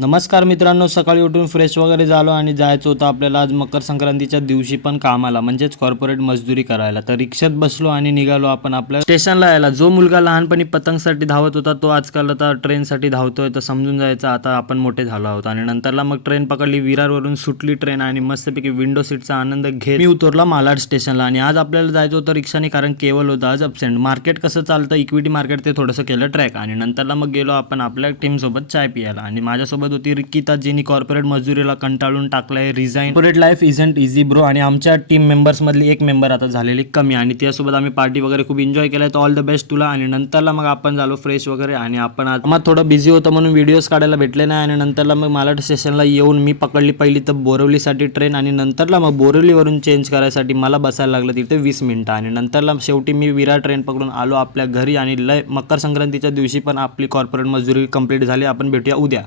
नमस्कार मित्रांनो, सकाळी उठून फ्रेश वगैरे झालो आणि जायचं होतं आपल्याला आज मकर संक्रांतीच्या दिवशी पण कामाला, म्हणजेच कॉर्पोरेट मजदुरी करायला. तर रिक्षात बसलो आणि निघालो आपण आपल्या स्टेशनला यायला. जो मुलगा लहानपणी पतंगसाठी धावत होता तो आजकाल आता ट्रेनसाठी धावतोय. तर समजून जायचं आता आपण मोठे झालो आहोत. आणि नंतरला मग ट्रेन पकडली, विरारवरून सुटली ट्रेन आणि मस्तपैकी विंडो सीटचा आनंद घेत मी उतरला मालाड स्टेशनला. आणि आज आपल्याला जायचं होतं रिक्षाने, कारण केवळ होतं आज अब्सेंट. मार्केट कसं चालतं, इक्विटी मार्केट, ते थोडंसं केलं ट्रॅक. आणि नंतरला मग गेलो आपण आपल्या टीमसोबत चाय पियाला. आणि माझ्यासोबत होती रिकिता, जिनी कॉर्पोरेट मजुरीला कंटाळून टाकलंय, resign. Corporate life isn't easy bro. आणि आमच्या टीम मेंबर्स मधली एक मेंबर आता झालेली कमी आणि त्यासोबत आम्ही पार्टी वगैरे खूप एन्जॉय केलाय. तर ऑल द बेस्ट तुला. आणि नंतरला मग आपण झालो फ्रेश वगैरे आणि आपण आज मग थोडं बिझी होतं म्हणून व्हिडिओज काढायला भेटले नाही. आणि नंतरला मग मालाड स्टेशनला येऊन मी पकडली पहिली तर बोरिवलीसाठी ट्रेन. आणि नंतरला मग बोरिवलीवरून चेंज करायसाठी मला बसायला लागलं तिथे 20 मिनिटं. आणि नंतरला शेवटी मी विरार ट्रेन पकडून आलो आपल्या घरी. आणि लय मकर संक्रांतीच्या दिवशी पण आपली कॉर्पोरेट मजुरी कंप्लीट झाली. आपण भेटूया उद्या.